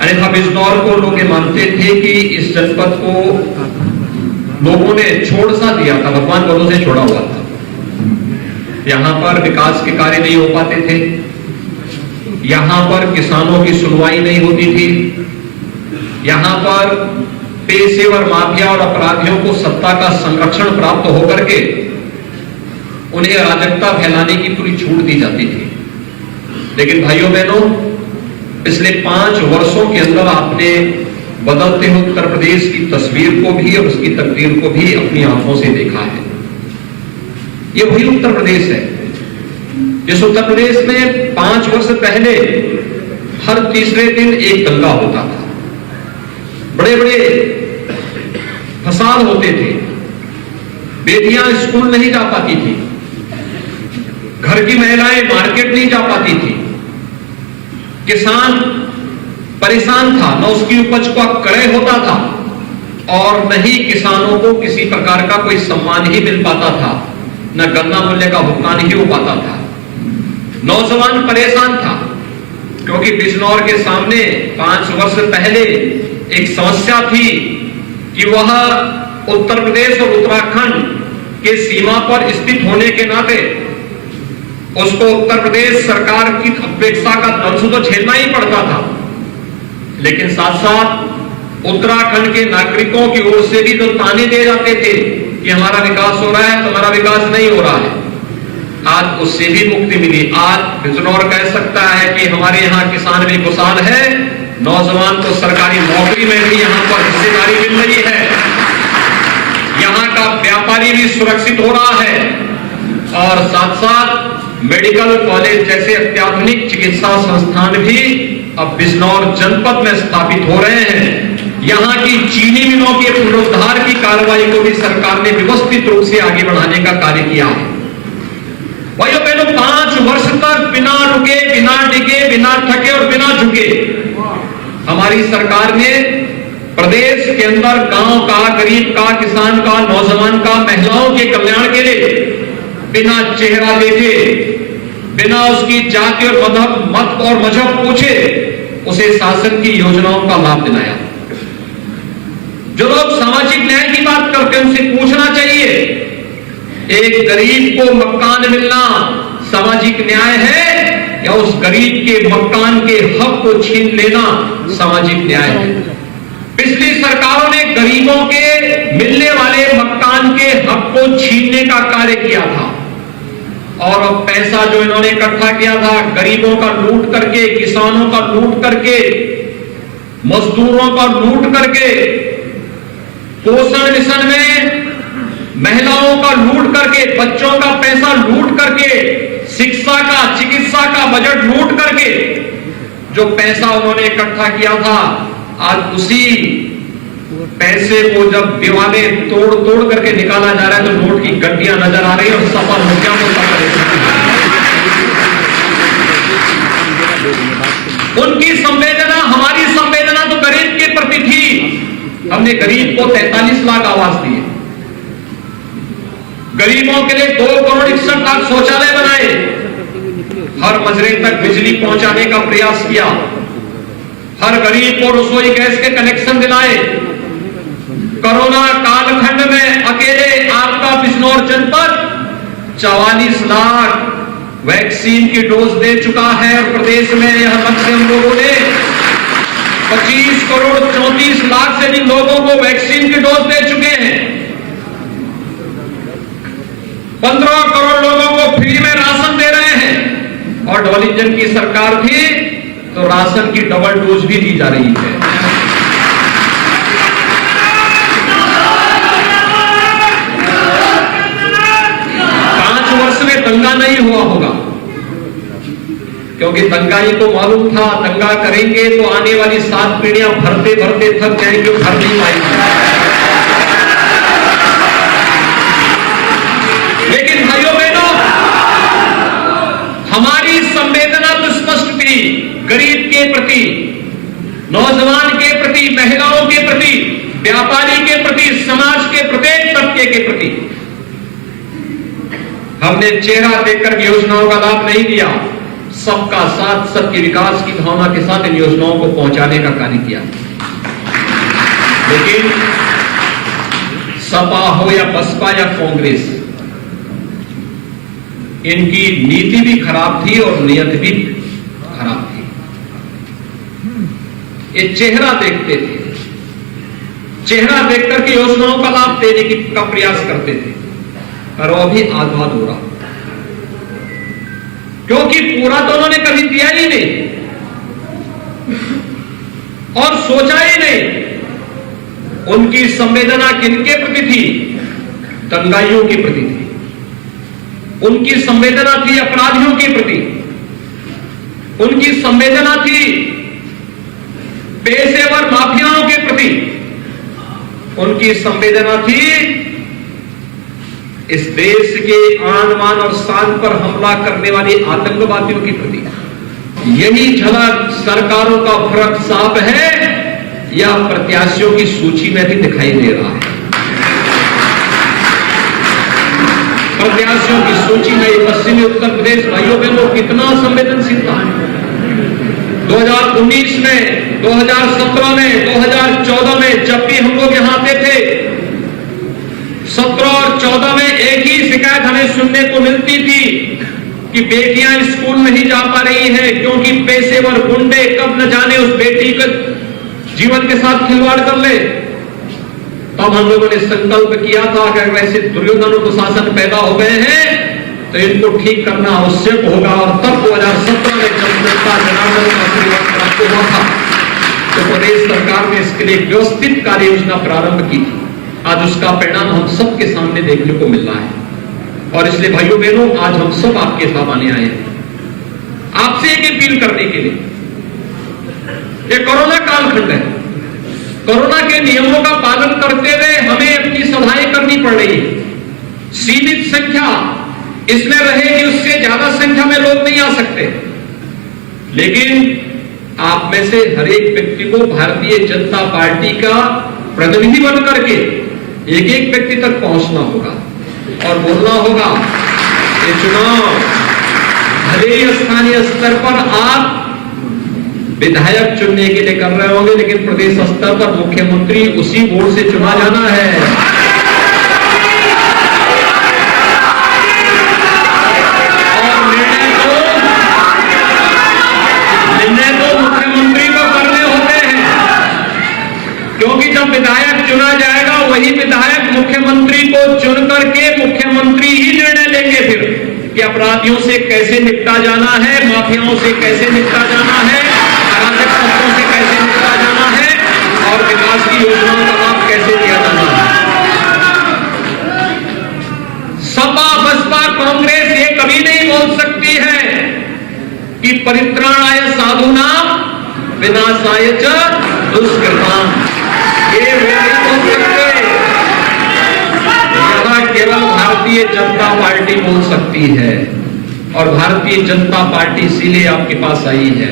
अन्यथा बिजनौर को लोग मानते थे कि इस जनपद को लोगों ने छोड़ सा दिया था, भगवान बलों से छोड़ा हुआ था। यहां पर विकास के कार्य नहीं हो पाते थे, यहां पर किसानों की सुनवाई नहीं होती थी, यहां पर पेशेवर माफिया और अपराधियों को सत्ता का संरक्षण प्राप्त होकर के उन्हें अराजकता फैलाने की पूरी छूट दी जाती थी। लेकिन भाइयों बहनों, पिछले 5 वर्षों के अंदर आपने बदलते हुए उत्तर प्रदेश की तस्वीर को भी और उसकी तकदीर को भी अपनी आंखों से देखा है। ये वही उत्तर प्रदेश है जिस उत्तर प्रदेश में 5 वर्ष पहले हर तीसरे दिन एक दंगा होता था, बड़े बड़े फसाद होते थे, बेटियां स्कूल नहीं जा पाती थी, घर की महिलाएं मार्केट नहीं जा पाती थी, किसान परेशान था, न उसकी उपज का क्रय होता था और न ही किसानों को किसी प्रकार का कोई सम्मान ही मिल पाता था, न गन्ना मूल्य का भुगतान ही हो पाता था। नौजवान परेशान था क्योंकि बिजनौर के सामने 5 वर्ष पहले एक समस्या थी कि वह उत्तर प्रदेश और उत्तराखंड के सीमा पर स्थित होने के नाते उसको उत्तर प्रदेश सरकार की अपेक्षा का दंश तो झेलना ही पड़ता था, लेकिन साथ साथ उत्तराखंड के नागरिकों की ओर से भी जो ताने दिए जाते थे कि हमारा विकास हो रहा है, तुम्हारा विकास नहीं हो रहा है, आज उससे भी मुक्ति मिली। आज बिजनौर कह सकता है कि हमारे यहाँ किसान भी खुशहाल है, नौजवान को सरकारी नौकरी में भी यहाँ पर हिस्सेदारी मिल रही है, यहाँ का व्यापारी भी सुरक्षित हो रहा है और साथ साथ मेडिकल कॉलेज जैसे अत्याधुनिक चिकित्सा संस्थान भी अब बिजनौर जनपद में स्थापित हो रहे हैं। यहाँ की चीनी मिलों के पुनरुद्धार की कार्रवाई को भी सरकार ने व्यवस्थित रूप से आगे बढ़ाने का कार्य किया है। भाइयों बहनों, 5 वर्ष तक बिना रुके, बिना डिगे, बिना थके और बिना झुके हमारी सरकार ने प्रदेश के अंदर गांव का, गरीब का, किसान का, नौजवान का, महिलाओं के कल्याण के लिए बिना चेहरा देखे, बिना उसकी जाति और मत और मजहब पूछे उसे शासन की योजनाओं का लाभ दिलाया। जो लोग सामाजिक न्याय की बात करते हैं उनसे पूछना चाहिए, एक गरीब को मकान मिलना सामाजिक न्याय है या उस गरीब के मकान के हक को छीन लेना सामाजिक न्याय है? पिछली सरकारों ने गरीबों के मिलने वाले मकान के हक को छीनने का कार्य किया था और अब पैसा जो इन्होंने इकट्ठा किया था गरीबों का लूट करके, किसानों का लूट करके, मजदूरों का लूट करके, पोषण मिशन में महिलाओं का लूट करके, बच्चों का पैसा लूट करके, शिक्षा का, चिकित्सा का बजट लूट करके जो पैसा उन्होंने इकट्ठा किया था, आज उसी पैसे को जब दीवाने तोड़ तोड़ करके निकाला जा रहा है तो नोट की गड्डियां नजर आ रही है और सपा मुखिया को उनकी संवेदना, हमारी संवेदना तो गरीब के प्रति थी। हमने गरीब को 43 लाख आवास दिए, गरीबों के लिए 2 करोड़ 61 लाख शौचालय बनाए, हर मजरे तक बिजली पहुंचाने का प्रयास किया, हर गरीब को रसोई गैस के कनेक्शन दिलाए। कोरोना कालखंड में अकेले आपका बिजनौर जनपद 44 लाख वैक्सीन की डोज दे चुका है और प्रदेश में यह लक्ष्य हम लोगों ने 25 करोड़ 34 लाख से भी लोगों को वैक्सीन की डोज दे चुके हैं। 15 करोड़ लोगों को फ्री में राशन दे रहे हैं और डबल इंजन की सरकार थी तो राशन की डबल डोज भी दी जा रही है। दंगा नहीं हुआ होगा क्योंकि दंगाई को मालूम था दंगा करेंगे तो आने वाली 7 पीढ़ियां भरते भरते थक जाएंगे, भर नहीं पाएंगे। लेकिन भाइयों बहनों, हमारी संवेदना तो स्पष्ट थी, गरीब के प्रति, नौजवान के प्रति, महिलाओं के प्रति, व्यापारी के प्रति, समाज के प्रत्येक तबके के प्रति। हमने चेहरा देखकर योजनाओं का लाभ नहीं दिया, सबका साथ, सबके विकास की भावना के साथ इन योजनाओं को पहुंचाने का कार्य किया। लेकिन सपा हो या बसपा या कांग्रेस, इनकी नीति भी खराब थी और नियत भी खराब थी। ये चेहरा देखते थे, चेहरा देखकर के योजनाओं का लाभ देने का प्रयास करते थे, पर वो भी आधा अधूरा, क्योंकि पूरा तो उन्होंने कभी दिया ही नहीं और सोचा ही नहीं। उनकी संवेदना किनके प्रति थी? दंगाइयों के प्रति थी। उनकी संवेदना थी अपराधियों के प्रति, उनकी संवेदना थी पेशेवर माफियाओं के प्रति, उनकी संवेदना थी इस देश के आन बान और शान पर हमला करने वाले आतंकवादियों के प्रति। यही झलक सरकारों का फर्क साफ है या प्रत्याशियों की सूची में भी दिखाई दे रहा है। प्रत्याशियों की सूची में पश्चिमी उत्तर प्रदेश भाइयों बहनों कितना संवेदनशील था। 2019 में, 2017 में, 2014 में जब भी हम लोग यहां आते थे, 17 और 14 में एक ही शिकायत हमें सुनने को मिलती थी कि बेटियां स्कूल नहीं जा पा रही हैं क्योंकि पेशेवर गुंडे कब न जाने उस बेटी के जीवन के साथ खिलवाड़ कर ले। तब हम लोगों ने संकल्प किया था कि अगर ऐसे दुर्योधन दुशासन पैदा हो गए हैं तो इनको ठीक करना आवश्यक होगा। और तब 2017 में जब जनता जनार्दन का आशीर्वाद प्राप्त हुआ था तो प्रदेश सरकार ने इसके लिए व्यवस्थित कार्य योजना प्रारंभ की थी। आज उसका परिणाम हम सबके सामने देखने को मिल रहा है और इसलिए भाइयों बहनों आज हम सब आपके साथ आने आए हैं आपसे एक अपील करने के लिए। ये कोरोना कालखंड है, कोरोना के नियमों का पालन करते हुए हमें अपनी सभाएं करनी पड़ रही है। सीमित संख्या इसमें रहेगी, उससे ज्यादा संख्या में लोग नहीं आ सकते, लेकिन आप में से हर एक व्यक्ति को भारतीय जनता पार्टी का प्रतिनिधि बन करके एक एक व्यक्ति तक पहुंचना होगा और बोलना होगा। ये चुनाव भले ही स्थानीय स्तर पर आप विधायक चुनने के लिए कर रहे होंगे, लेकिन प्रदेश स्तर पर मुख्यमंत्री उसी वोट से चुना जाना है। और निर्णय तो मुख्यमंत्री को करने होते हैं, क्योंकि जब विधायक चुना जाएगा वही विधायक मुख्यमंत्री को चुन करके मुख्यमंत्री ही निर्णय लेंगे फिर कि अपराधियों से कैसे निपटा जाना है, माफियाओं से कैसे निपटा जाना है, अराजक तत्वों से कैसे निपटा जाना है और विकास की योजनाओं का लाभ कैसे दिया जाना है। सपा बसपा कांग्रेस ये कभी नहीं बोल सकती है कि परित्राणाय साधूनां विनाशाय च दुष्कृतां। ये वे नहीं बोल सकते, यह केवल भारतीय जनता पार्टी बोल सकती है और भारतीय जनता पार्टी इसीलिए आपके पास आई है।